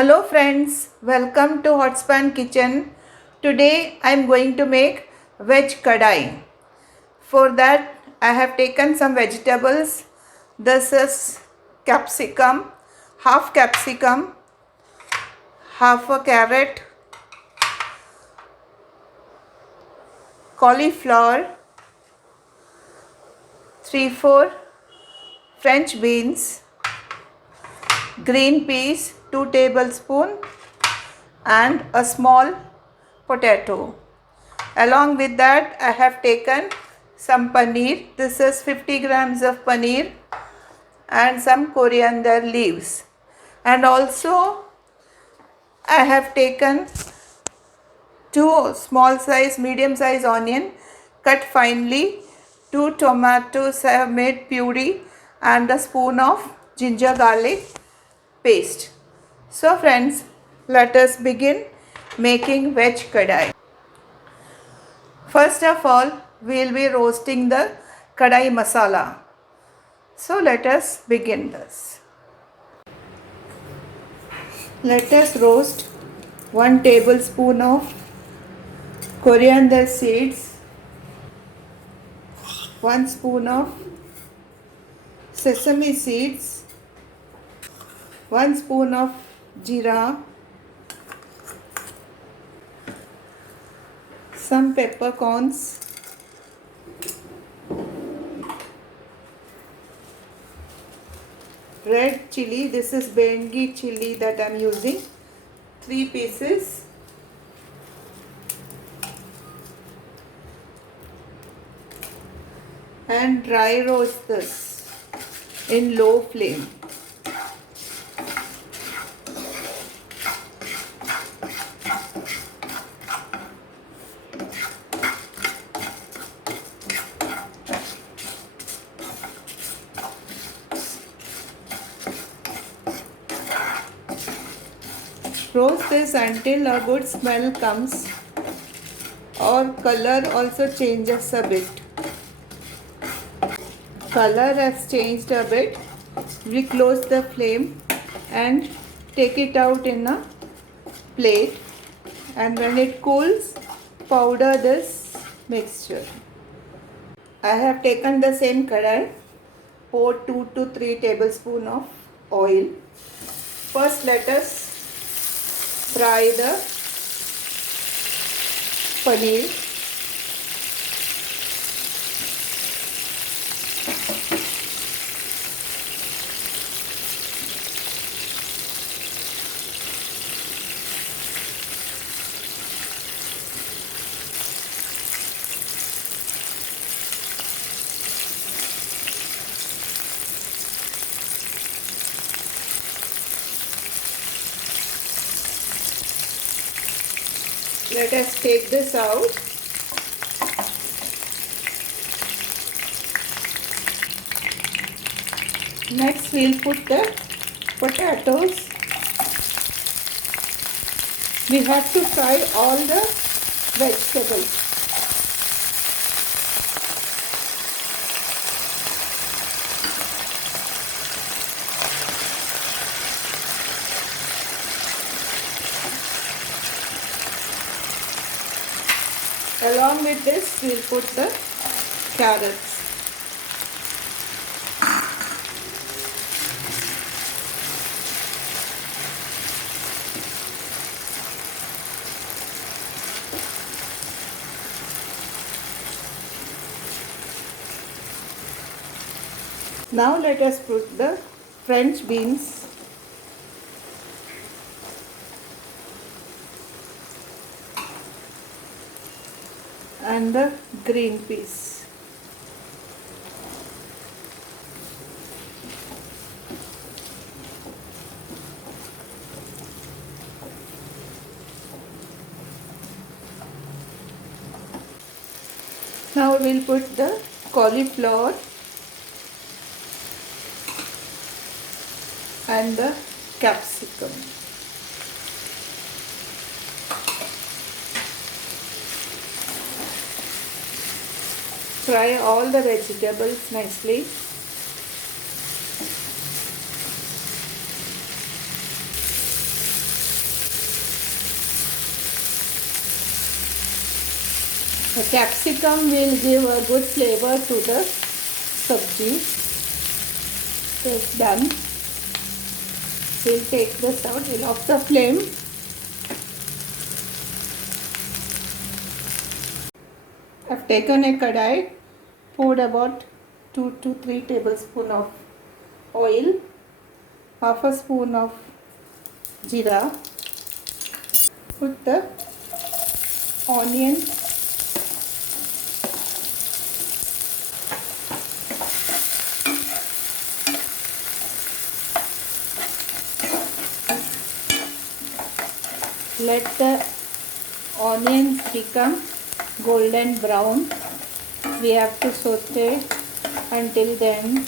Hello friends, welcome to Hotspan Kitchen. Today I am going to make veg kadai. For that I have taken some vegetables. This is capsicum, half capsicum, half a carrot, cauliflower, 3-4 French beans, green peas 2 tablespoons and a small potato. Along with that I have taken some paneer. This is 50 grams of paneer and some coriander leaves. And also I have taken 2 small size, medium size onion cut finely, 2 tomatoes I have made puree and a spoon of ginger garlic paste. So friends, let us begin making veg kadai. First of all, we will be roasting the kadai masala. So let us begin this. Let us roast 1 tablespoon of coriander seeds, 1 spoon of sesame seeds, 1 spoon of jeera, some peppercorns, red chilli, this is Bengi chilli that I am using, 3 pieces, and dry roast this in low flame. Roast this until a good smell comes or color also changes a bit. Color has changed a bit. We close the flame and take it out in a plate, and when it cools, powder this mixture. I have taken the same kadai, pour 2 to 3 tablespoons of oil. First let us fry the paneer. Let us take this out. Next we will put the potatoes. We have to fry all the vegetables. Along with this, we will put the carrots. Now let us put the French beans. And the green peas. Now we will put the cauliflower and the capsicum. Fry all the vegetables nicely. The capsicum will give a good flavor to the sabji. So it's done. We'll take this out. We'll off the flame. I've taken a kadai, poured about 2 to 3 tablespoons of oil, half a spoon of jeera, put the onions, let the onions become golden brown. We have to saute until then.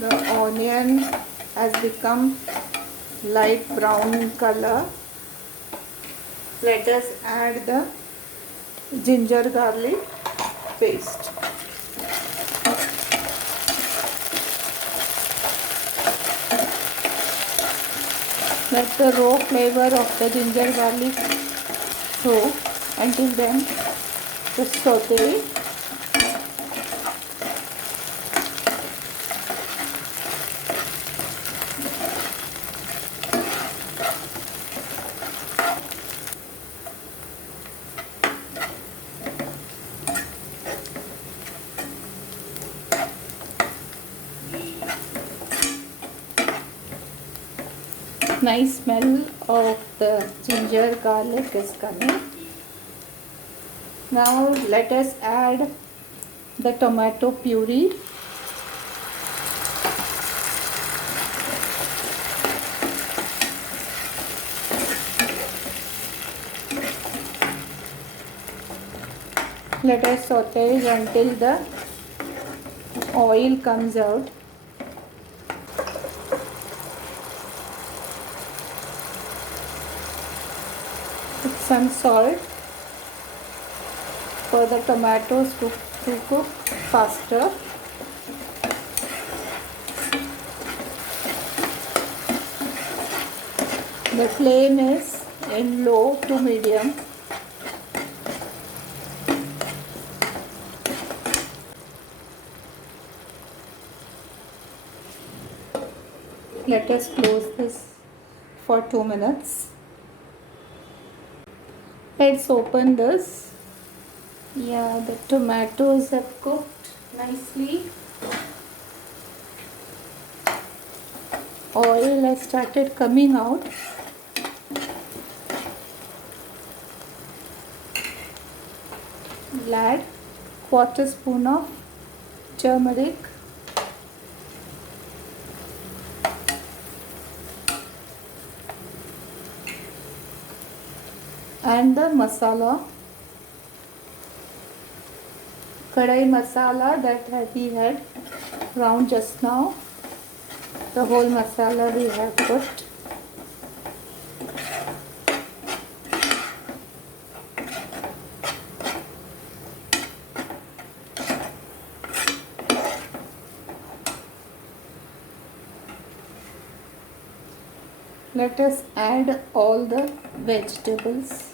The onion has become light brown in color. Let us add the ginger garlic paste. Let the raw flavor of the ginger garlic show. Until then, just saute. Nice smell of the ginger garlic is coming. Now let us add the tomato puree. Let us saute until the oil comes out. Put some salt for the tomatoes to cook faster. The flame is in low to medium. Let us close this for 2 minutes. Let's open this. Yeah, the tomatoes have cooked nicely. Oil has started coming out. We'll add quarter spoon of turmeric. And the masala, kadai masala that we had ground just now. The whole masala we have put. Let us add all the vegetables.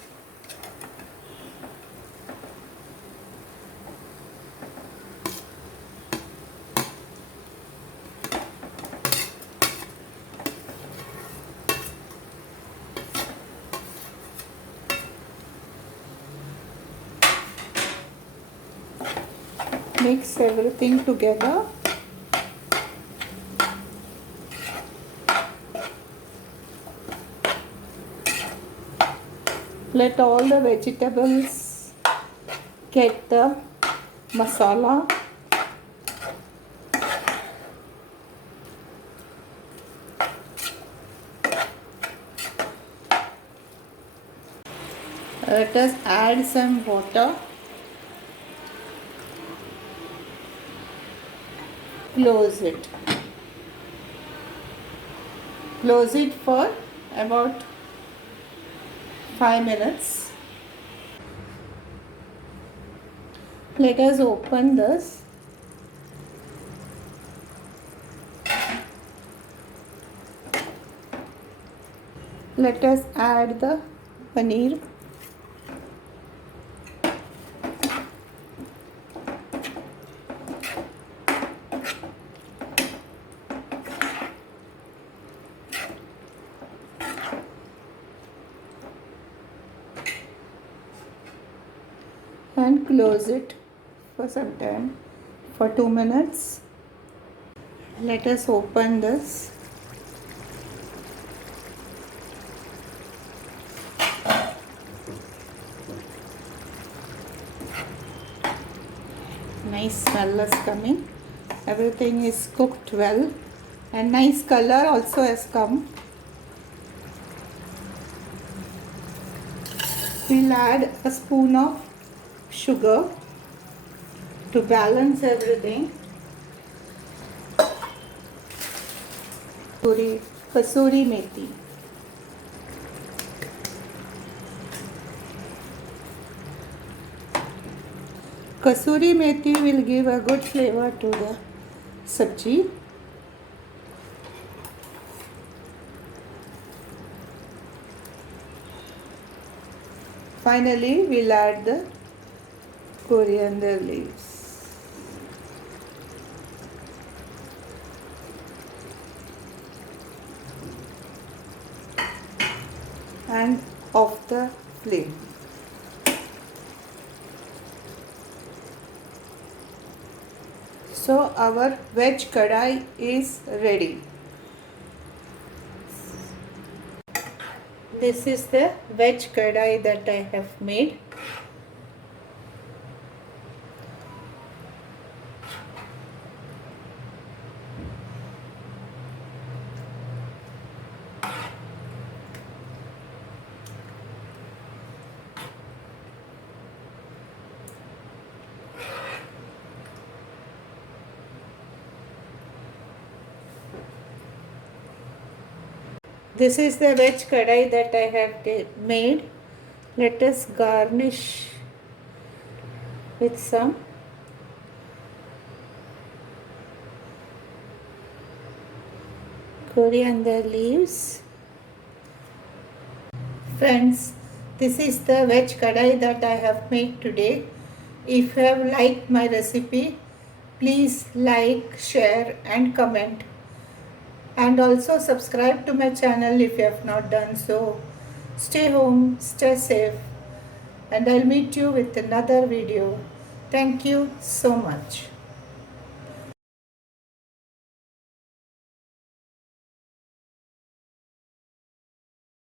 Mix everything together. Let all the vegetables get the masala. Let us add some water. Close it. Close it for about 5 minutes. Let us open this. Let us add the paneer. And close it for some time, for 2 minutes. Let us open this. Nice smell is coming. Everything is cooked well and nice color also has come. We'll add a spoon of sugar to balance everything. Kasuri methi. Kasuri methi will give a good flavor to the sabji. Finally, we'll add the coriander leaves. And off the flame. So our veg kadai is ready. This is the veg kadai that I have made. This is the veg kadai that I have made. Let us garnish with some coriander leaves. Friends, this is the veg kadai that I have made today. If you have liked my recipe, please like, share and comment. And also subscribe to my channel if you have not done so. Stay home, stay safe, and I'll meet you with another video. Thank you so much.